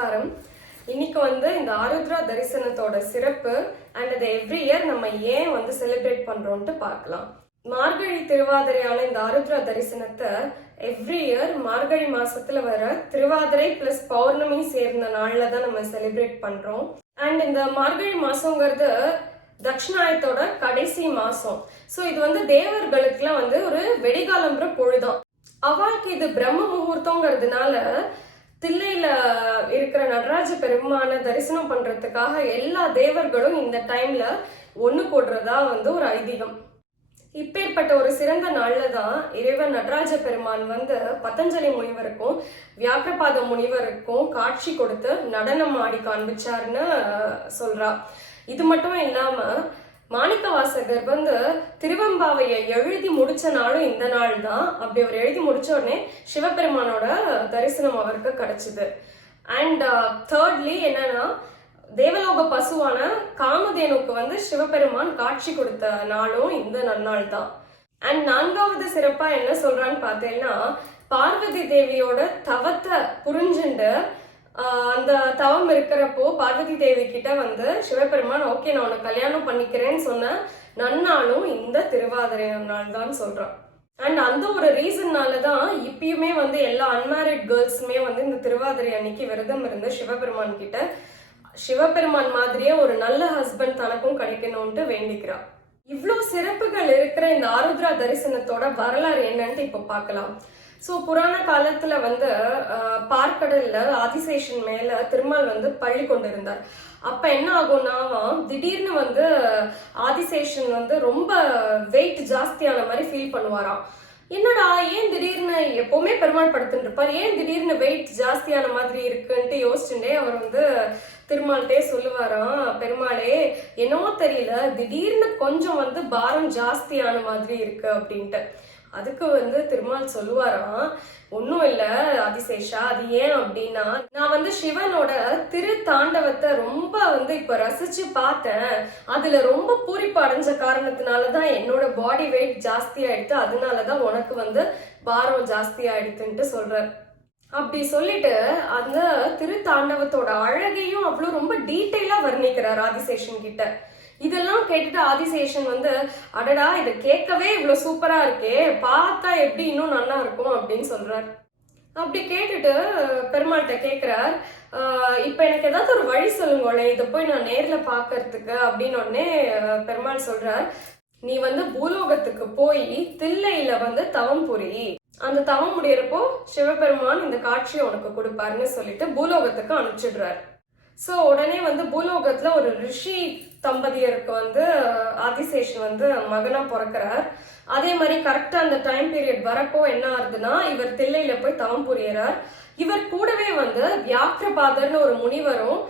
நமஸ்காரம். இன்னைக்கு இந்த ஆருத்ரா தரிசனத்தோட சிறப்பு அண்ட் அது எவ்ரி இயர் நம்ம ஏன் செலிப்ரேட் பண்றோம்ட்டு பார்க்கலாம். மார்கழி திருவாதிரையான இந்த ஆருத்ரா தரிசனத்தை எவ்ரி இயர் மார்கழி மாசத்துல வர திருவாதிரை பிளஸ் பௌர்ணமி சேர்ந்த நாள்ல தான் நம்ம செலிப்ரேட் பண்றோம். அண்ட் இந்த மார்கழி மாசங்கிறது தட்சிணாயத்தோட கடைசி மாசம். ஸோ இது தேவர்களுக்குலாம் ஒரு வெடிகாலம்புற பொழுதான். அவளுக்கு இது பிரம்ம முகூர்த்தங்கிறதுனால தில்லையில இருக்கிற நடராஜ பெருமான தரிசனம் பண்றதுக்காக எல்லா தேவர்களும் இந்த டைம்ல ஒண்ணு போடுறதா ஒரு ஐதீகம். இப்பேற்பட்ட ஒரு சிறந்த நாள்ல தான் இறைவன் நடராஜ பெருமான் பதஞ்சலி முனிவருக்கும் வியாக்கிரபாத முனிவருக்கும் காட்சி கொடுத்து நடனம் ஆடி காண்பிச்சாருன்னு சொல்றா. இது மட்டும் இல்லாம மாணிக்க வாசகர் திருவெம்பாவையை எழுதி முடிச்ச நாளும் இந்த நாள் தான். அப்படி அவர் எழுதி முடிச்ச உடனே சிவபெருமானோட தரிசனம் அவருக்கு கிடைச்சது. அண்ட் தேர்ட்லி என்னன்னா தேவலோக பசுவான காமதேனுக்கு சிவபெருமான் காட்சி கொடுத்த நாளும் இந்த நன்னாள் தான். அண்ட் நான்காவது சிறப்பா என்ன சொல்றான்னு பார்த்தேன்னா, பார்வதி தேவியோட தவத்தை புரிஞ்சுண்டு அந்த தவம் இருக்கிறப்போ பார்வதி தேவி கிட்ட சிவபெருமான் ஓகே நான் உனக்கு கல்யாணம் பண்ணிக்கிறேன்னு சொன்ன நன்னாலும் இந்த திருவாதிரை நாள் தான் சொல்றான். அண்ட் அந்த ஒரு ரீசன்னாலதான் இப்பயுமே எல்லா அன்மேரிட் கேர்ள்ஸுமே இந்த திருவாதிரை அன்னைக்கு விரதம் இருந்து சிவபெருமான் கிட்ட சிவபெருமான் மாதிரியே ஒரு நல்ல ஹஸ்பண்ட் தனக்கும் கிடைக்கணும்ட்டு வேண்டிக்கிறான். இவ்வளோ சிறப்புகள் இருக்கிற இந்த ஆருத்ரா தரிசனத்தோட வரலாறு என்னன்னு இப்ப பார்க்கலாம். ஸோ புராண காலத்துல பார்க்கடல்ல ஆதிசேஷன் மேல திருமால் பள்ளி கொண்டிருந்தார். அப்ப என்ன ஆகும்னா திடீர்னு ஆதிசேஷன் ரொம்ப வெயிட் ஜாஸ்தியான மாதிரி ஃபீல் பண்ணுவாராம். என்னடா ஏன் திடீர்னு எப்பவுமே பெருமாள் படுத்துட்டு இருப்பார், ஏன் திடீர்னு வெயிட் ஜாஸ்தியான மாதிரி இருக்குன்ட்டு யோசிச்சுட்டே அவர் திருமால்கிட்டே சொல்லுவாராம், பெருமாளே என்னவோ தெரியல திடீர்னு கொஞ்சம் பாரம் ஜாஸ்தியான மாதிரி இருக்கு அப்படின்ட்டு. அதுக்கு திருமால் சொல்லுவாராம், ஒன்னும் இல்ல ஆதிசேஷா, அது ஏன் அப்படின்னா நான் சிவனோட திரு தாண்டவத்தை ரொம்ப இப்ப ரசிச்சு பார்த்தேன். அதுல ரொம்ப பூரிப்பு அடைஞ்ச காரணத்தினாலதான் என்னோட பாடி வெயிட் ஜாஸ்தி ஆயிடுத்து, அதனாலதான் உனக்கு பாரம் ஜாஸ்தி ஆயிடுத்துன்ட்டு சொல்றார். அப்படி சொல்லிட்டு அந்த திருத்தாண்டவத்தோட அழகையும் அவ்வளவு ரொம்ப டீட்டெயிலா வர்ணிக்கிறார் ஆதிசேஷன் கிட்ட. இதெல்லாம் கேட்டுட்டு ஆதிசேஷன் அடடா இதை கேட்கவே இவ்வளவு சூப்பரா இருக்கே, பார்த்தா எப்படி இன்னும் நல்லா இருக்கும் அப்படின்னு சொல்றார். அப்படி கேட்டுட்டு பெருமாள்கிட்ட கேட்கிறார், இப்ப எனக்கு ஏதாவது ஒரு வழி சொல்லுங்களே, இதை போய் நான் நேர்ல பாக்குறதுக்கு அப்படின்னு உடனே பெருமாள் சொல்றார், நீ பூலோகத்துக்கு போய் தில்லையில தவம் புரி, அந்த தவம் முடியறப்போ சிவபெருமான் இந்த காட்சியை உனக்கு கொடுப்பாருன்னு சொல்லிட்டு பூலோகத்துக்கு அனுப்பிச்சிடுறார். ஸோ உடனே பூலோகத்துல ஒரு ரிஷி தம்பதியருக்கு ஆதிசேஷன் மகனா பிறக்கிறார். அதே மாதிரி கரெக்டா அந்த டைம் பீரியட் வரப்போ என்ன ஆகுதுன்னா இவர் தில்லையில போய் தவம் புரியறார். இவர் கூடவே வியாக்கிரபாதர்னு ஒரு முனிவரும்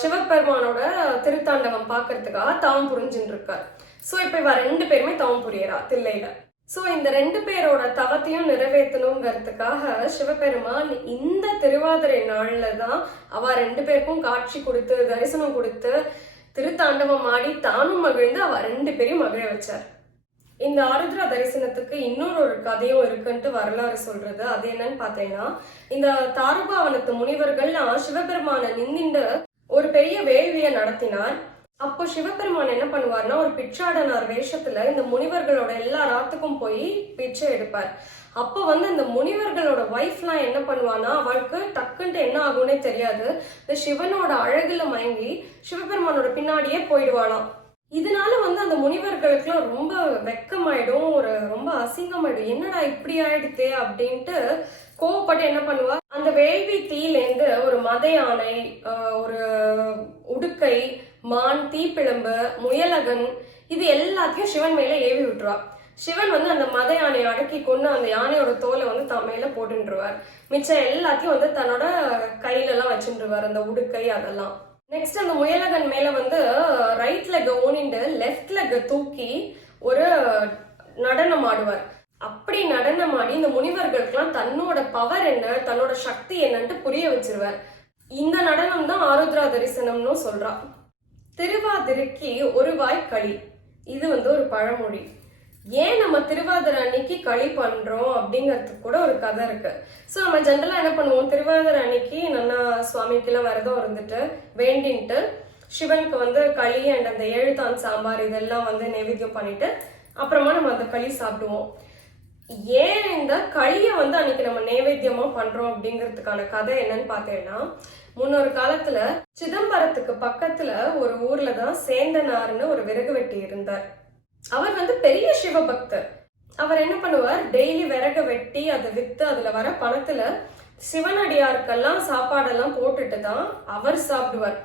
சிவபெருமானோட திருத்தாண்டவம் பாக்குறதுக்காக தவம் புரிஞ்சுட்டு இருக்கார். ஸோ இப்ப இவ ரெண்டு பேருமே தவம் புரியறா தில்லையில. ஸோ இந்த ரெண்டு பேரோட தவத்தையும் நிறைவேற்றணுங்கிறதுக்காக சிவபெருமான் இந்த திருவாதிரை நாள்ல தான் அவ ரெண்டு பேருக்கும் காட்சி கொடுத்து தரிசனம் கொடுத்து திருத்தாண்டவம் ஆடி தானும் மகிழ்ந்து அவ ரெண்டு பேரையும் மகிழ வச்சார். இந்த ஆருத்ரா தரிசனத்துக்கு இன்னொரு ஒரு கதையும் இருக்குன்ட்டு வரலாறு சொல்றது. அது என்னன்னு பாத்தீங்கன்னா, இந்த தாருகாவனத்து முனிவர்கள்லாம் சிவபெருமான நிந்திண்டு ஒரு பெரிய வேள்வியை நடத்தினார். அப்போ சிவபெருமான் என்ன பண்ணுவார்னா ஒரு பிச்சாடனார் வேஷத்துல இந்த முனிவர்களோட எல்லா ராத்துக்கும் போய் பிச்சை எடுப்பார். அப்போ இந்த முனிவர்களோட ஒய்ஃப்லாம் என்ன பண்ணுவானா அவளுக்கு டக்குன்ட்டு என்ன ஆகும்னே தெரியாது, இந்த சிவனோட அழகுல மயங்கி சிவபெருமானோட பின்னாடியே போயிடுவாளாம். இதனால அந்த முனிவர்களுக்குலாம் ரொம்ப வெக்கமாயிடும், ஒரு ரொம்ப அசிங்கமாயிடும், என்னடா இப்படி ஆயிடுத்தே அப்படின்ட்டு கோவப்பட்டு என்ன பண்ணுவா, அந்த வேள்வி தீயிலேருந்து ஒரு மத யானை, ஒரு உடுக்கை, மான், தீப்பிழம்பு, முயலகன் இது எல்லாத்தையும் சிவன் மேல ஏவி விட்டுருவா. சிவன் அந்த மத யானையை அடக்கி கொண்டு அந்த யானையோட தோலை தன் மேல போட்டுருவார். மிச்சம் எல்லாத்தையும் தன்னோட கையில எல்லாம் வச்சுருவார், அந்த உடுக்கை அதெல்லாம். நெக்ஸ்ட் அந்த முயலகன் மேல ரைட் லெக் ஊனிண்டு லெஃப்ட் லெக் தூக்கி ஒரு நடனம் ஆடுவார். அப்படி நடனம் ஆடி இந்த முனிவர்களுக்கெல்லாம் தன்னோட பவர் என்ன, தன்னோட சக்தி என்னன்ட்டு புரிய வச்சிருவார். இந்த நடனம் தான் ஆருத்ரா தரிசனம்னு சொல்றா. திருவாதிரைக்கு ஒரு வாய் களி, இது ஒரு பழமொழி. ஏன் நம்ம திருவாதிரை அன்னைக்கு களி பண்றோம் அப்படிங்கிறதுக்கு கூட ஒரு கதை இருக்கு. ஸோ நம்ம ஜென்ரலா என்ன பண்ணுவோம், திருவாதிரை அன்னைக்கு நல்லா சுவாமிக்கெல்லாம் விரதம் இருந்துட்டு வேண்டின்ட்டு சிவனுக்கு வந்து களி அண்ட் அந்த 7 தான் சாம்பார் இதெல்லாம் வந்து நைவேத்தியம் பண்ணிட்டு அப்புறமா நம்ம அந்த களி சாப்பிடுவோம். ஏன் இந்த களியை வந்து அன்னைக்கு நம்ம நைவேத்தியமா பண்றோம் அப்படிங்கிறதுக்கான கதை என்னன்னு பார்த்தேன்னா, முன்னொரு காலத்துல சிதம்பரத்துக்கு பக்கத்துல ஒரு ஊர்ல தான் சேந்தனார்னு ஒரு விறகு வெட்டி இருந்தார். அவர் வந்து பெரிய சிவபக்தர். அவர் என்ன பண்ணுவார், டெய்லி விறகு வெட்டி அதை வித்து அதுல வர பணத்துல சிவனடியாருக்கெல்லாம் சாப்பாடெல்லாம் போட்டுட்டு தான் அவர் சாப்பிடுவார்.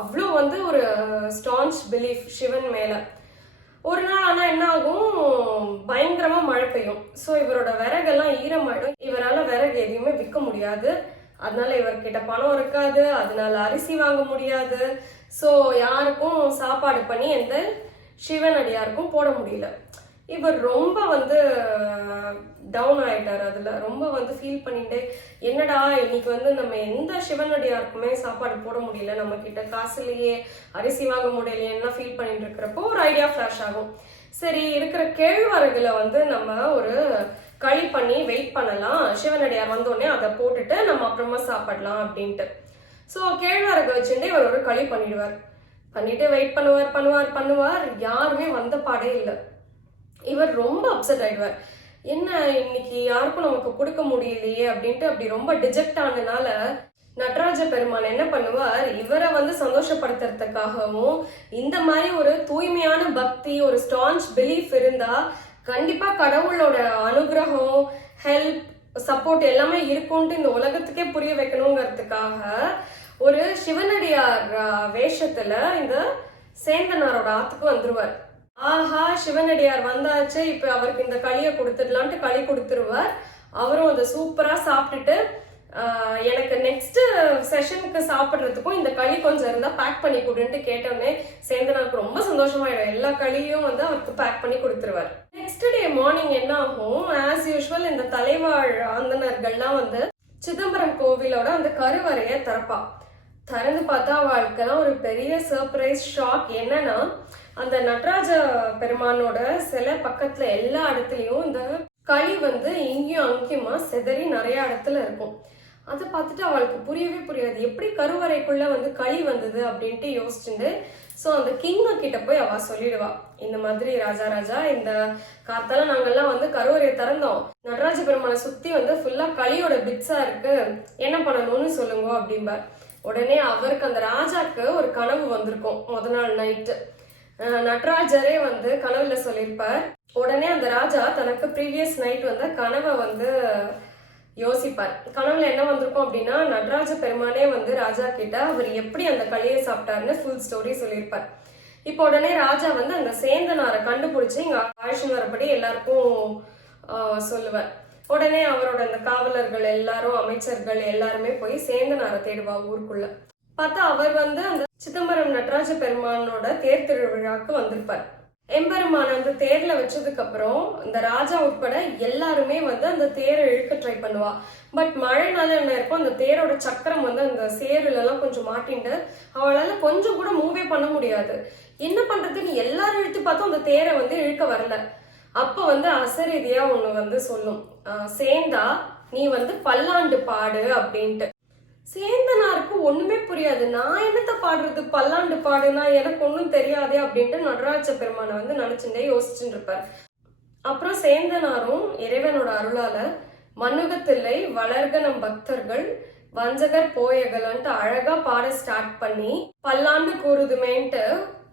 அவ்வளோ வந்து ஒரு ஸ்டான்ச் பிலீஃப் சிவன் மேல. ஒரு நாள் ஆனா என்ன ஆகும், பயங்கரமா மழை பெய்யும். ஸோ இவரோட விறகெல்லாம் ஈரமாயிடும். இவரால் விறகு எதையுமே விற்க முடியாது. அதனால இவர்கிட்ட பணம் இருக்காது. அதனால அரிசி வாங்க முடியாது. ஸோ யாருக்கும் சாப்பாடு பண்ணி எந்த சிவனடியாருக்கும் போட முடியல. இவர் ரொம்ப வந்து டவுன் ஆயிட்டார். அதுல ரொம்ப வந்து ஃபீல் பண்ணிட்டு, என்னடா இன்னைக்கு வந்து நம்ம எந்த சிவனடியாருக்குமே சாப்பாடு போட முடியல, நம்ம கிட்ட காசுலயே அரிசி வாங்க முடியலையேன்னா ஃபீல் பண்ணிட்டு இருக்கிறப்போ ஒரு ஐடியா ஃபிளாஷ் ஆகும். சரி, இருக்கிற கேழ்வரகுல வந்து நம்ம ஒரு களி பண்ணி வெயிட் பண்ணலாம், சிவனடியார் வந்தோடனே அதை போட்டுட்டு நம்ம அப்புறமா சாப்பிடலாம் அப்படின்ட்டு. ஸோ கேழ்வரகு வச்சுட்டு இவர் ஒரு களி பண்ணிடுவார். பண்ணிட்டு வெயிட் பண்ணுவார் பண்ணுவார் பண்ணுவார் யாருமே வந்த பாடே இல்லை. இவர் ரொம்ப அப்செட் ஆயிடுவார். என்ன இன்னைக்கு யாருக்கும் நமக்கு கொடுக்க முடியலையே அப்படின்ட்டு அப்படி ரொம்ப டிஜெக்ட் ஆனதுனால நடராஜ பெருமாள் என்ன பண்ணுவார், இவரை வந்து சந்தோஷப்படுத்துறதுக்காகவும் இந்த மாதிரி ஒரு தூய்மையான பக்தி ஒரு ஸ்டான்ச் பிலீஃப் இருந்தா கண்டிப்பா கடவுளோட அனுகிரகம் ஹெல்ப் சப்போர்ட் எல்லாமே இருக்கும்ட்டு இந்த உலகத்துக்கே புரிய வைக்கணுங்கிறதுக்காக ஒரு சிவனடியார் வேஷத்துல இந்த சேந்தனாரோட ஆத்துக்கு வந்துருவார். ஆஹா, சிவனடியார் வந்தாச்சு, இப்ப அவருக்கு இந்த களியை கொடுத்துடலான்ட்டு களி கொடுத்துருவார். அவரும் அதை சூப்பரா சாப்பிட்டுட்டு எனக்கு நெக்ஸ்ட் செஷனுக்கு சாப்பிட்றதுக்கும் இந்த களி கொஞ்சம் இருந்தா பேக் பண்ணி கொடுன்ட்டு கேட்டோன்னே சேந்தனாருக்கு ரொம்ப சந்தோஷமாயிடும். எல்லா களியும் வந்து அவருக்கு பேக் பண்ணி கொடுத்துருவார். நெக்ஸ்ட் டே மார்னிங் என்ன ஆகும், ஆஸ் யூஸ்வல் இந்த தலைவாழ் அந்தனர்கள்லாம் வந்து சிதம்பரம் கோவிலோட அந்த கருவறைய திறப்பா. திறந்து பார்த்தா அவளுக்கெல்லாம் ஒரு பெரிய சர்ப்ரைஸ் ஷாக். என்னன்னா, அந்த நடராஜ பெருமானோட சிலை பக்கத்துல எல்லா இடத்துலயும் இந்த களி வந்து இங்கேயும் அங்கேயுமா செதறி நிறைய இடத்துல இருக்கும். அதை பார்த்துட்டு அவளுக்கு புரியவே புரியாது, எப்படி கருவறைக்குள்ள வந்து களி வந்தது அப்படின்ட்டு யோசிச்சுட்டு ஸோ அந்த கிங்க கிட்ட போய் அவ சொல்லிடுவா, இந்த மாதிரி ராஜா இந்த காத்தால நாங்கெல்லாம் வந்து கருவறையை திறந்தோம், நடராஜ பெருமானை சுத்தி வந்து ஃபுல்லா களியோட பிட்ஸா இருக்கு, என்ன பண்ணணும்னு சொல்லுங்க அப்படிம்பார். உடனே அவருக்கு அந்த ராஜாக்கு ஒரு கனவு வந்திருக்கும். முத நாள் நைட்டு நடராஜரே வந்து கனவுல சொல்லியிருப்பார். உடனே அந்த ராஜா தனக்கு ப்ரீவியஸ் நைட் வந்து கனவை வந்து யோசிப்பார். கனவுல என்ன வந்திருக்கும் அப்படின்னா, நடராஜ பெருமானே வந்து ராஜா கிட்ட அவர் எப்படி அந்த களியை சாப்பிட்டாருன்னு ஃபுல் ஸ்டோரி சொல்லியிருப்பார். இப்போ உடனே ராஜா வந்து அந்த சேந்தனாரை கண்டுபிடிச்சு இங்க ஆயுஷன் வரப்படி எல்லாருக்கும் சொல்லுவார். உடனே அவரோட அந்த காவலர்கள் எல்லாரும் அமைச்சர்கள் எல்லாருமே போய் சேந்தனாரை தேடுவா ஊருக்குள்ள. பார்த்தா அவர் வந்து அந்த சிதம்பரம் நடராஜ பெருமானோட தேர் திருவிழாக்கு வந்திருப்பார். எம்பெருமான அந்த தேர்ல வச்சதுக்கு அப்புறம் இந்த ராஜா உட்பட எல்லாருமே வந்து அந்த தேரை இழுக்க ட்ரை பண்ணுவா. பட் மழைனால என்ன இருக்கும், அந்த தேரோட சக்கரம் வந்து அந்த சேருல எல்லாம் கொஞ்சம் மாட்டிண்டு அவளால கொஞ்சம் கூட மூவே பண்ண முடியாது. என்ன பண்றதுன்னு எல்லாரும் இழுத்து பார்த்தோம், அந்த தேரை வந்து இழுக்க வரல. அப்ப வந்து அசரீதியா ஒண்ணு வந்து சொல்லும், சேந்தா நீ வந்து பல்லாண்டு பாடு அப்படின்ட்டு. சேந்தனாருக்கு ஒண்ணுமே புரியாது, நான் என்னத்த பாடுறது, பல்லாண்டு பாடுனா எனக்கு ஒன்றும் தெரியாதே அப்படின்ட்டு நடராஜ பெருமானை வந்து நினைச்சுட்டே யோசிச்சுட்டு இருப்பார். அப்புறம் சேந்தனாரும் இறைவனோட அருளால மண்ணுகத்தில்லை வளர்க நம் பக்தர்கள் வஞ்சகர் போயகலன்ட்டு அழகா பாட ஸ்டார்ட் பண்ணி பல்லாண்டு கூறுதுமேன்ட்டு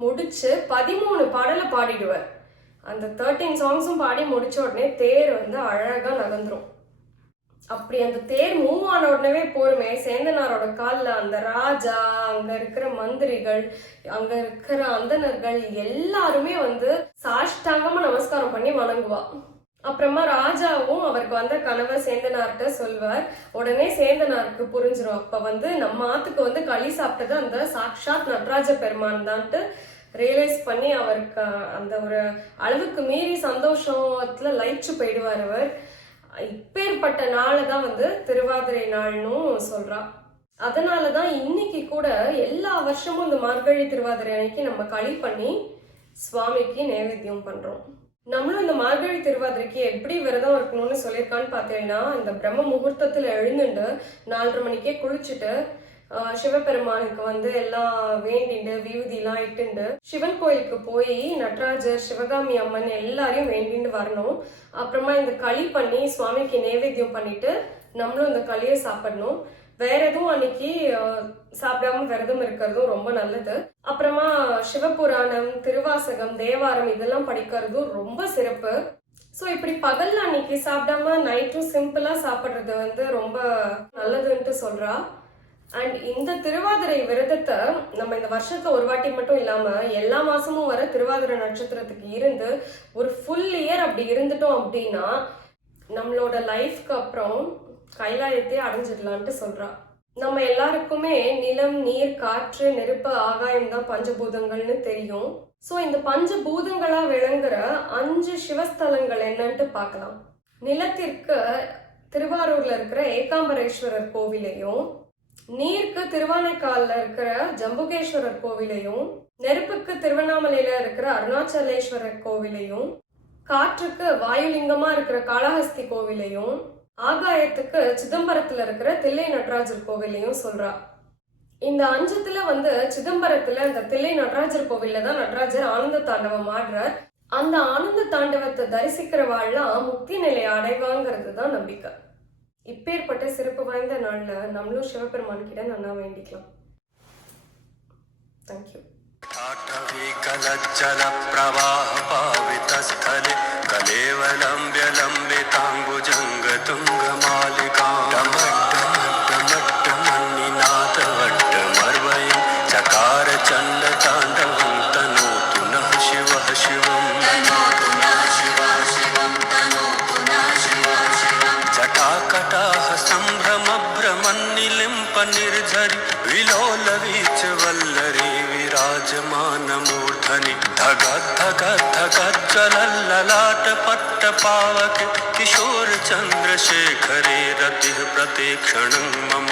முடிச்சு 13 பாடலை பாடிடுவார். அந்த 13 சாங்ஸும் பாடி முடிச்ச உடனே தேர் வந்து அழகா நகர்ந்துரும். அப்படி அந்த தேர் மூவ் ஆன உடனே போருமே சேந்தனாரோட காலில் அந்த ராஜா, அங்க இருக்கிற மந்திரிகள், அங்க இருக்கிற அந்தனர்கள் எல்லாருமே வந்து சாஷ்டாங்கமா நமஸ்காரம் பண்ணி வணங்குவா. அப்புறமா ராஜாவும் அவருக்கு வந்த கனவை சேந்தனார்கிட்ட சொல்வார். உடனே சேந்தனாருக்கு புரிஞ்சிடும், அப்ப வந்து நம்ம ஆத்துக்கு வந்து களி சாப்பிட்டது அந்த சாக்ஷாத் நடராஜ பெருமான் தான்ட்டு ரியலைஸ் பண்ணி அவருக்கு அந்த ஒரு அளவுக்கு மீறி சந்தோஷத்துல லயிச்சு போயிடுவார் அவர். இப்பேற்பட்ட நாளை தான் வந்து திருவாதிரை நாள்னு சொல்றா. அதனாலதான் இன்னைக்கு கூட எல்லா வருஷமும் இந்த மார்கழி திருவாதிரை அன்னைக்கு நம்ம களி பண்ணி சுவாமிக்கு நைவேத்தியம் பண்றோம். நம்மளும் இந்த மார்கழி திருவாதிரைக்கு எப்படி விரதம் இருக்கணும்னு சொல்லியிருக்கான்னு பார்த்தீங்கன்னா, இந்த பிரம்ம முகூர்த்தத்துல எழுந்துட்டு 4:30 மணிக்கே குளிச்சுட்டு சிவபெருமானுக்கு வந்து எல்லாம் வேண்டிண்டு விபூதிலாம் இட்டுண்டு சிவன் கோயிலுக்கு போய் நடராஜர் சிவகாமி அம்மன் எல்லாரையும் வேண்டிண்டு வரணும். அப்புறமா இந்த களி பண்ணி சுவாமிக்கு நைவேத்தியம் பண்ணிட்டு நம்மளும் இந்த களியை சாப்பிடணும். வேற எதுவும் அன்னைக்கு சாப்பிடாம விரதம் இருக்கிறதும் ரொம்ப நல்லது. அப்புறமா சிவபுராணம், திருவாசகம், தேவாரம் இதெல்லாம் படிக்கிறதும் ரொம்ப சிறப்பு. ஸோ இப்படி பகல்ல அன்னைக்கு சாப்பிடாம நைட்டும் சிம்பிளா சாப்பிட்றது வந்து ரொம்ப நல்லதுன்ட்டு சொல்றா. அண்ட் இந்த திருவாதிரை விரதத்தை நம்ம இந்த வருஷத்துல ஒரு வாட்டி மட்டும் இல்லாம எல்லா மாசமும் வர திருவாதிரை நட்சத்திரத்துக்கு இருந்து ஒரு ஃபுல் இயர் அப்படி இருந்துட்டோம் அப்படின்னா நம்மளோட லைஃப்க்கு அப்புறம் கைலாயத்தை அடைஞ்சிடலான்ட்டு சொல்றா. நம்ம எல்லாருக்குமே நிலம், நீர், காற்று, நெருப்பு, ஆகாயம் தான் பஞ்சபூதங்கள்னு தெரியும். ஸோ இந்த பஞ்சபூதங்களா விளங்குற 5 சிவஸ்தலங்கள் என்னன்ட்டு பார்க்கலாம். நிலத்திற்கு திருவாரூர்ல இருக்கிற ஏகாம்பரேஸ்வரர் கோவிலையும், நீருக்கு திருவானைக்கால்ல இருக்கிற ஜம்புகேஸ்வரர் கோவிலையும், நெருப்புக்கு திருவண்ணாமலையில இருக்கிற அருணாச்சலேஸ்வரர் கோவிலையும், காற்றுக்கு வாயுலிங்கமா இருக்கிற காளஹஸ்தி கோவிலையும், ஆகாயத்துக்கு சிதம்பரத்துல இருக்கிற தில்லை நடராஜர் கோவிலையும் சொல்றா. இந்த 5த்துல வந்து சிதம்பரத்துல இந்த தில்லை நடராஜர் கோவில்ல தான் நடராஜர் ஆனந்த தாண்டவம் ஆடுறார். அந்த ஆனந்த தாண்டவத்தை தரிசிக்கிறவாள்லாம் முக்தி நிலை அடைவாங்கிறது தான் நம்பிக்கை. இப்பேற்பட்ட சிறப்பு வாய்ந்த நாள்ல நம்மளும் சிவபெருமான் கிட்ட நல்லா வேண்டிக்கலாம். தேங்க்யூ. जल प्रवाह पावित स्थले कलेवलंब्य लंबितांबुजंग तुंग मालिका डमड्डमड्डमड्डमन्निनाथ वट्टमर्वयं चकार चंड तांडवं तनोतु नः शिवः शिवं जटाकटाह संभ्रम भ्रमन्निलिम्प निर्झरि विलोल वीच वल्लरी विराजमान मूर्धनि धगत् धगत् धगत् ज्वलल्ललाट पट्ट पावक किशोर चंद्रशेखरे रतिः प्रतीक्षणं मम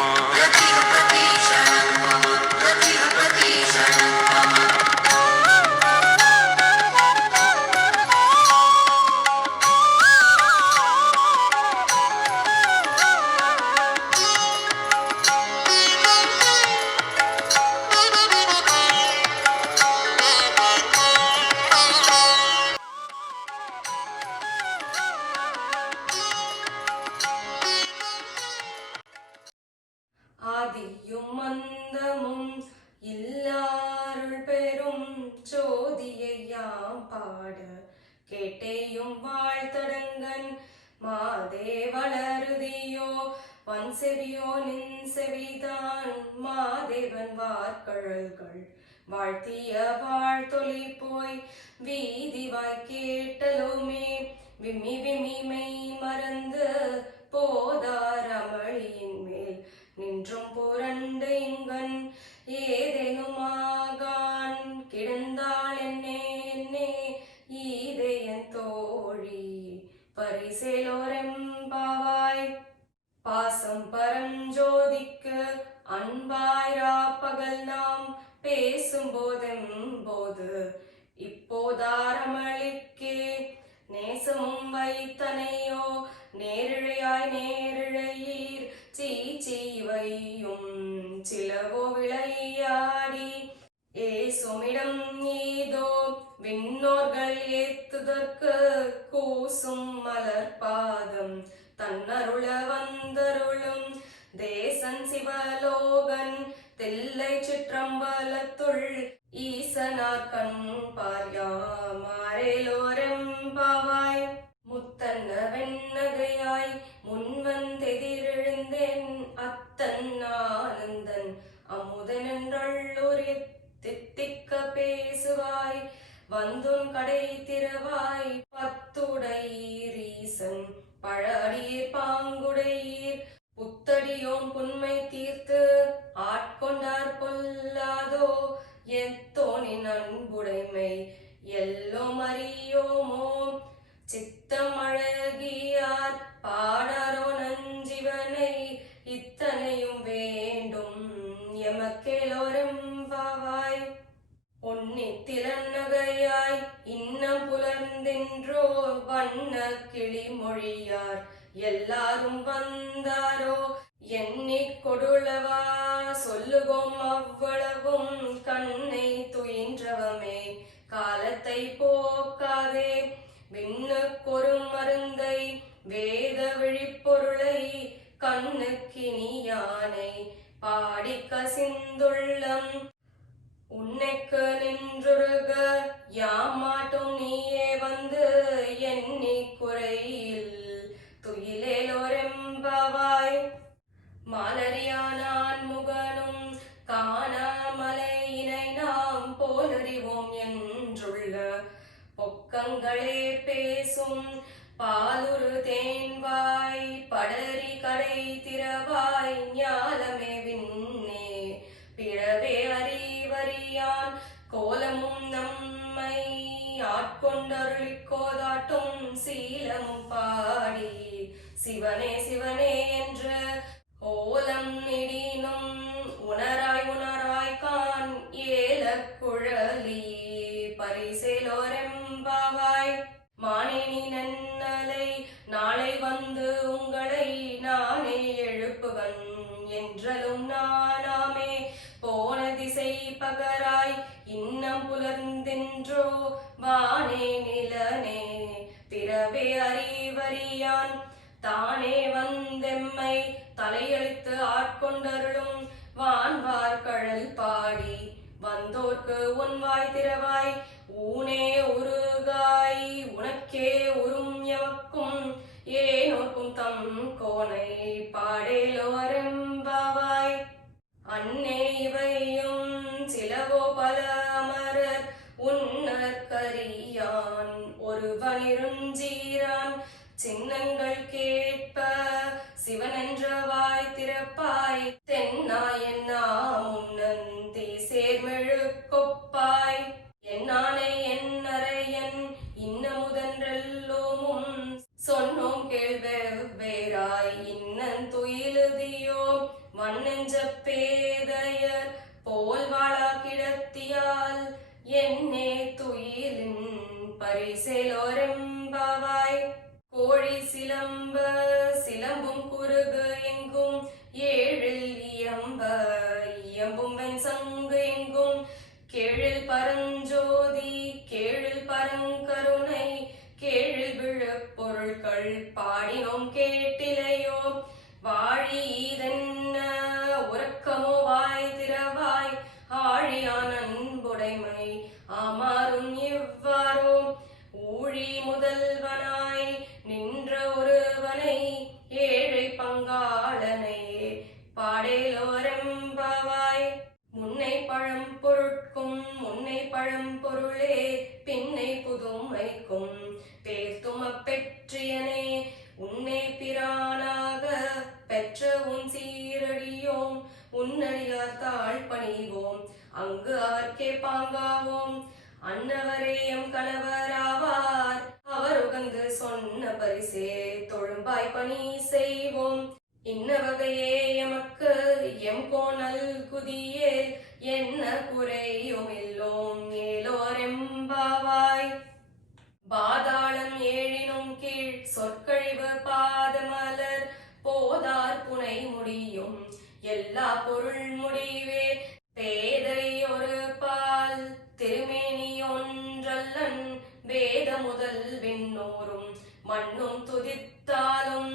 ஆதியும் அந்தமும் இல்லாருள் பெரும் சோதியையாம் பாட கேட்டேயும் வாழ்த்தடங்கன் மாதே வளருதியோ வன் செவியோ நின் செவிதான் மாதேவன் வார்கழல்கள் வாழ்த்திய வாழ்த்தொலி போய் வீதிவாய் கேட்டலுமே விம்மி விம்மி மெய் மறந்து போதார் அமளியின் மேல் நின்றும் புரண்டு இங்கன் ஏதேனும் ஆகான் கிடந்தாள் என்னே என்னே ஈதேயன் தோழி பரிசேலோரெம்பாவாய் பாசம் பரஞ்சோதிக்கு அன்பாயிரா பகல் நாம் பேசும் போதெம்போது இப்போதாரமளிக்கே நேசமும் வைத்தனையோ நேரிழையாய் நேரிழையீர் சீச்சீவையும் சிலவோ விளையாடி ஏசுமிடம் ஏதோ விண்ணோர்கள் ஏத்துதற்கு கூசும் மலர்பாதம் தன்னருள வந்தருளும் தேசன் சிவலோகன் தில்லை சிற்றம்பலத்துள் ஈசனார் கண் பார்யாமாரேலோரெம்பாவாய் முத்தன்ன வெண்ணகையாய் முன்வந்தெதிரெழுந்தேன் அத்தன் ஆனந்தன் அமுதனென்றள்ளூர் தித்திக்க பேசுவாய் வந்துன் கடை திறவாய் பத்துடையீர் ஈசன் பழஅடியீர் பாங்குடையீர் புத்தடியோன் புன்மை தீர்த்து ஆட்கொண்டார் பொல்லாதோ எத்தோனின் அன்புடைமை எல்லோம் அறியோமோ சித்தம் அழகியார் பாடாரோ நஞ்சிவனை இத்தனையும் வேண்டும் எமக்கேலோரெம்பாவாய் பொன்னித்திலநகையாய் இன்னம் புலர்ந்தென்றோ வண்ண கிளி மொழியார் எல்லாரும் வந்தாரோ எண்ணிக் கொடுளவா சொல்லுகோம் அவ்வளவும் கண்ணை துயின்றவமே காலத்தை போக்காதே விண்ணுக்கொரு மருந்தை வேத விழிப்பொருளை கண்ணுக்கினியானை பாடி கசிந்துள்ளம் உன்னைக்கு நின்றுருக யாமாட்டும் நீயே வந்து எண்ணி குறையில் துயிலேலோரெம்பாவாய் மாலரியானான் முகனும் காணாமலையினை நாம் போலறிவோம் என்றுள்ள பொக்கங்களே பேசும் பாலுரு தேன்வாய் படரி கடை திறவாய் ஞாலமே விண்ணே பிறவே அறிவறியான் கோலமும் நம்மை ஆட்கொண்டருளிக்கோதாட்டும் சீலமும் பாடி சிவனே சிவனே என்ற ஓலம் இடினும் உணராய் உணராய் கான் ஏல குழலி பரிசேலோரெம்பாவாய் மானேனி நன்னலை நாளை வந்து உங்களை நானே எழுப்புவன் என்றலும் நானாமே போன திசை பகராய் இன்னம் புலர்ந்தென்றோ வானே நிலனே பிறவே அறிவறியான் தானே வந்தெம்மை தலையளித்து ஆட்கொண்டருளும் வான்வார் கழல் பாடி வந்தோர்க்கு உன்வாய் திறவாய் ஊனே உருகாய் உனக்கே உறும் எமக்கும் ஏனோர்க்கும் தம் கோனை பாடேலோரெம்பாவாய் அன்னே இவையும் சிலவோ பல அமரர் உன்னர் கரியான் ஒருவனிருஞ்சீரான் சின்னங்கள் கேட்ப சிவனென்ற வாய் திறப்பாய் தென்னாய் என்னா முன்னன் தீசேர்மெழு கொப்பாய் என்னானை என்னரையன் இன்னமுதன்றெல்லோமும் சொன்னோம் கேள்வேராய் இன்னன் துயிலுதியோ மண்ணெஞ்ச பேதையர் போல் வாழா கிடத்தியால் என்னே துயிலின் பரிசேலோரெம்பாவாய் கோழி சிலம்ப சிலம்பும் குறுகு எங்கும் ஏழில் இயம்ப இயம்பும் வெண் சங்கு எங்கும் கேழில் பரஞ்சோதி கேழில் பரங்கருணை கேழில் விழு பொருள்கள் பாடினோம் கேட்டிலையோ வாழி இதென்ன உறக்கமோ வாய் திறவாய் ஆழியான் அன்புடைமை ஆமாறும் எவ்வாறோ ஊழி முதல்வனாய் நின்ற ஒருவனை ஏழை பங்காளனை பாடேலோரெம்பாவாய் முன்னை பழம் பொருட்கும் முன்னை பழம் பொருளே பின்னை புதுமைக்கும் பேர்த்தும பெற்றியனே உன்னை பிரானாக பெற்ற உன் சீரடியோம் உன்னடியார் தாழ் பணிவோம் அங்கு அவர்க்கே பாங்காவோம் அன்னவரே எம் கணவராவார் அவர் உகந்து சொன்ன பரிசே தொழும்பாய் பணி செய்வோம் இன்ன வகையே எமக்கு எம் கோணல் குதியே என்ன குறையும் இல்லோம் ஏலோரெம்பாவாய் பாதாளம் ஏழினும் கீழ் சொற்கழிவு பாதமலர் போதார் புனை முடியும் எல்லா பொருள் முடிவே பேதை ஒரு பால் திருமேனி ஒன்றல்லன் வேத முதல் விண்ணோரும் மண்ணும் துதித்தாலும்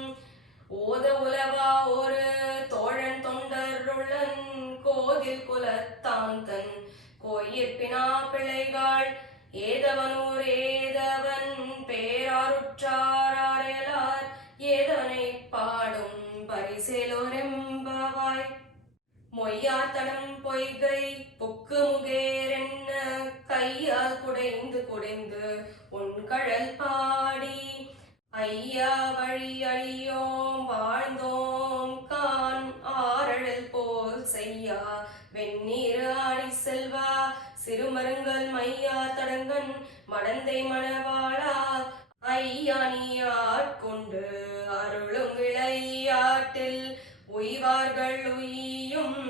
ஓத உலவா ஒரு தோழன் தொண்டருளன் கோதில் குலத்தாந்தன் கோயிற்பினா பிள்ளைகள் ஏதவனூர் ஏதவன் பேராருற்றாராரெலார் ஏதவனை பாடும் பரிசேலோரெம்பாவாய் மொய்யாத்தனம் பொய்கை புக்கு முகேரென்ன கையால் குடைந்து குடைந்து உன் கழல் பாடி ஐயா வழி அழியோம் வாழ்ந்தோம் கான் ஆரழல் போல் செய்யா வெந்நீர் ஆடி செல்வா சிறுமருங்கல் மையா தடங்கன் மடந்தை மணவாளா ஐயா நீ ஆட்கொண்டு அருளும் விளையாட்டில் உய்வார்கள் உய்யும்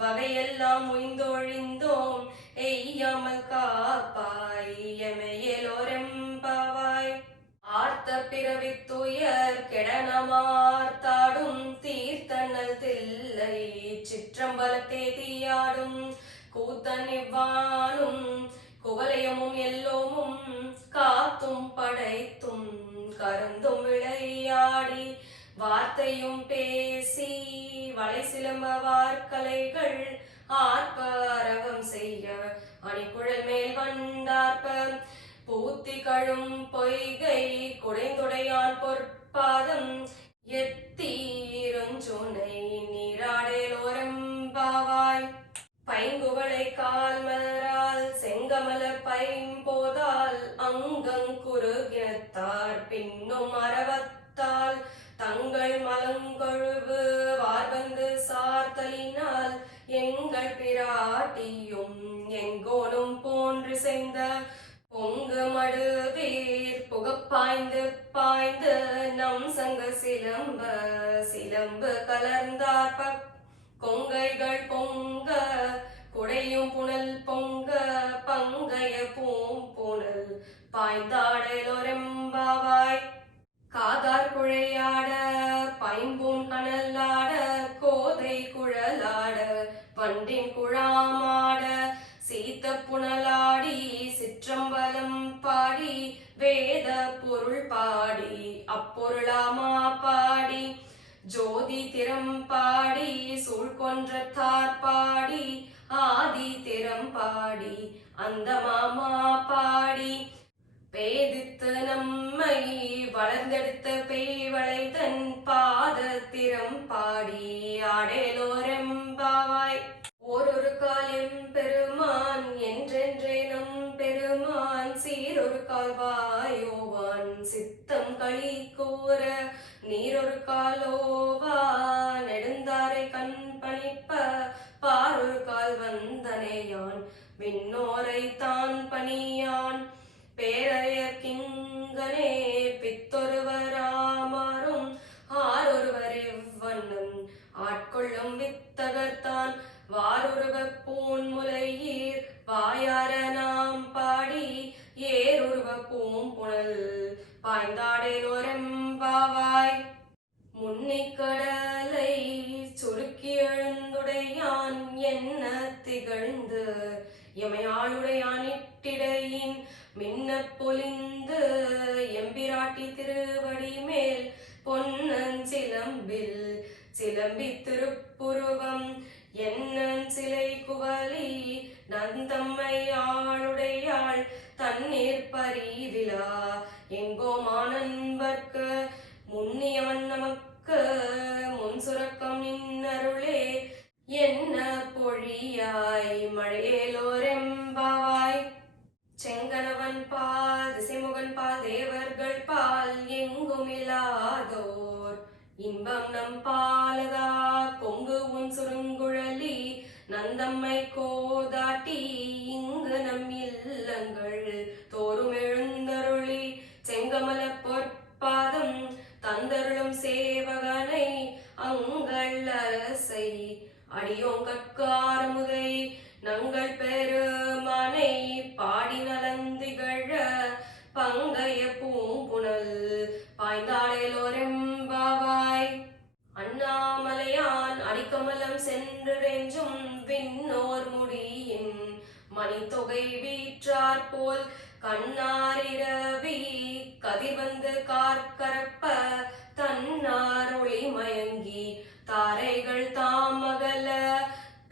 வகையெல்லாம் உய்ந்தொழிந்தோம் எய்யாமல் காப்பாய் எமையலோரெம்பாவாய் ஆர்த்த பிறவித்துயர் கெடனமார்த்தாடும் தீர்த்தனல் சிற்றம்பலத்தே தீயாடும் கூத்தன் இவ்வானும் குவலயமும் எல்லோமும் காத்தும் படைத்தும் கருந்தும் விளையாடி வார்த்தையும் பேசி வளை சிலம்ப வார்கலைகள் ஆர்ப்ப அரவம் செய்ய அணிக்குழல் மேல் வந்தார்ப்ப பூத்தி கழும் பொய்கை குடைந்துடையான் பொற்பாதம் எத்தீருஞ்சுனை நீராடேலோரம்பாவாய் பைங்குவளை கால்மலரால் செங்கமலர் பைம்போதால் அங்கங்குருகினத்தார் பின்னும் அரவத்தால் தங்கள் மலங்கொழுவு வார்வந்து சார்த்தலினால் எங்கள் பிராட்டியும் எங்கோனும் போன்று செய்த பொங்கு மடுவீர் புகப்பாய்ந்து பாய்ந்து நம் சங்க சிலம்ப சிலம்பு கலர்ந்தார்ப்ப கொங்கைகள் பொங்க குடையும் புனல் பொங்க பங்கைய பூம்புணல் பாய்ந்தாடலொரெம்பாவாய் காதார் குழையாட பைம்பூன் கனலாட கோதை குழலாட வண்டின் குழாமாட சீத்த புனலாடி சிற்றம்பலம் பாடி வேத பொருள் பாடி அப்பொருளாமா பாடி ஜோதி திறம் பாடி சூழ்கொன்றத்தார் பாடி ஆதி திறம் பாடி அந்த மாமா பாடி பேதித்து நம்மை வளர்ந்தெடுத்த பேய்வளை தன் பாதத்திரம் பாடி ஆடேலோரெம்பாவாய் ஓரொரு கால் எம்பெருமான் என்றென்றே நம் பெருமான் சீரொரு கால்வாயோவான் சித்தம் களி கூற நீரொரு காலோவா நெடுந்தாரை கண் பணிப்ப பாரொரு கால் வந்தனையான் விண்ணோரை தான் பணியான் பேரறையர் கிங்கனே பித்தொருவராமாறும் ஆரொருவர் எவ்வண்ணம் ஆட்கொள்ளும் வித்தகர்தான் வாரொருவ பூன்முலையீர் வாயார நாம் பாடி ஏரொருவ பூம்புணல் பாய்ந்தாடேலோரெம்பாவாய் முன்னிக்கடலை சுருக்கி எழுந்துடையான் என்ன திகழ்ந்து எமையாளுடையான் இட்டிடையின் மின்ன பொலிந்து எம்பிராட்டி திருவடி மேல் பொன்னஞ்சிலம்பில் சிலம்பி திருப்புருவம் என்னன் சிலை குவலி நந்தம்மை ஆளுடையாள் தண்ணீர் பரிவிழா எங்கோமா நண்பர்க்கு முன்னியவன் நமக்கு முன் சுரக்கம் நின்னருளே என்ன பொழியாய் மழையேலோரெம்பாவாய் செங்கணவன் பால் திசைமுகன் பால் தேவர்கள் பால் எங்குமில்லாதோர் இன்பம் நம் பாலதா கொங்கு உன் சுருங்குழலி நந்தம்மை கோதாட்டி இங்கு நம் இல்லங்கள் தோறும் எழுந்தருளி செங்கமல பொற்பாதம் தந்தருளும் சேவகனை அங்கள் அரசை அடியோங்கட்காரமுதை நங்கள் பெருமானை பாடி நலந்திகழ பங்கைய பூம்புணல் பாய்ந்தாடேலோரெம்பாவாய் அண்ணாமலையான் அடிக்கமலம் சென்றெஞ்சும் விண்ணோர் முடியின் மணித்தொகை வீற்றார் போல் கண்ணாரிரவி கதிர்வந்து கார்கரப்ப தன்னார் ஒளி மயங்கி தாரைகள் தாமகல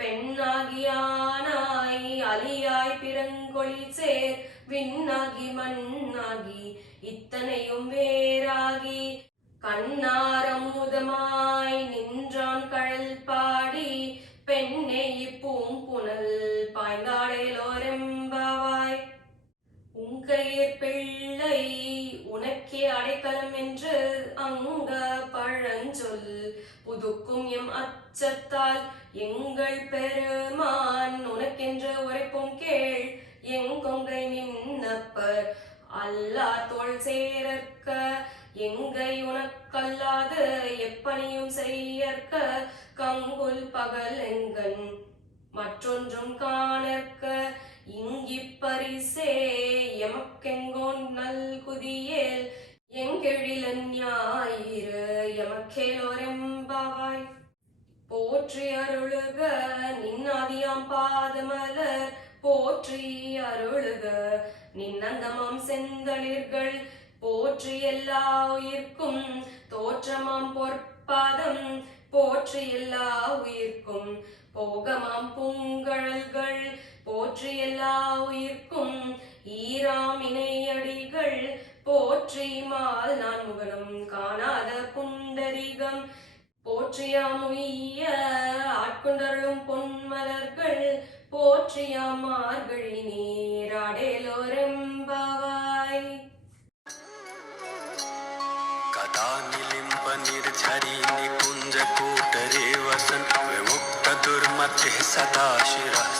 பெண்ணாகியானாய் அலியாய் பிறங்கொழி சேர் விண்ணாகி மண்ணாகி இத்தனையும் வேறாகி கண்ணாரமுதமாய் நின்றான் கழல் பாடி பெண்ணே இப்பூம்புணல் பாய்ந்தாடேலோரெம்பாவாய் உங்கையர் பிள்ளை உனக்கே அடைக்கலம் என்று அங்க பழஞ்சொல் புதுக்கும் எம் அச்சத்தால் எங்கள் பெருமான் உனக்கென்று உரைப்பும் கேள் எங்கொங்கை நின்னப்பர் அல்லா தோள் சேரற்க எங்கை உனக்கல்லாது எப்பணியும் செய்யற்க கங்குல் பகல் எங்கன் மற்றொன்றும் காணற்க இங்கிப்பரிசே எமக்கெங்கோன் நல் குதியேல் எங்கெழிலன் ஞாயிறு எமக்கேலோரெம்பாவாய் போற்றி போற்றி அருளுக நின்னாதியாம் பாதமலர் போற்றி அருளுக நின்னந்தமாம் செந்தளிர்கள் போற்றி எல்லா உயிர்க்கும் தோற்றமாம் பொற்பாதம் போற்றி எல்லா உயிர்க்கும் போகமாம் பூங்கழல்கள் போற்றி எல்லா உயிர்க்கும் ஈராம் இணையடிகள் போற்றி மால் நான் முகனும் காணாத புண்டரிகம் போற்றியாம் உய்ய ஆட்கொண்டருளும் பொன்மலர்கள் போற்றியாம் மார்கழி நீராடேலோரெம்பாவாய். कदा निलिम्प निर्झरी निकुञ्ज कूटरे वसन् विमुक्त दुर्मतिः सदा शिरः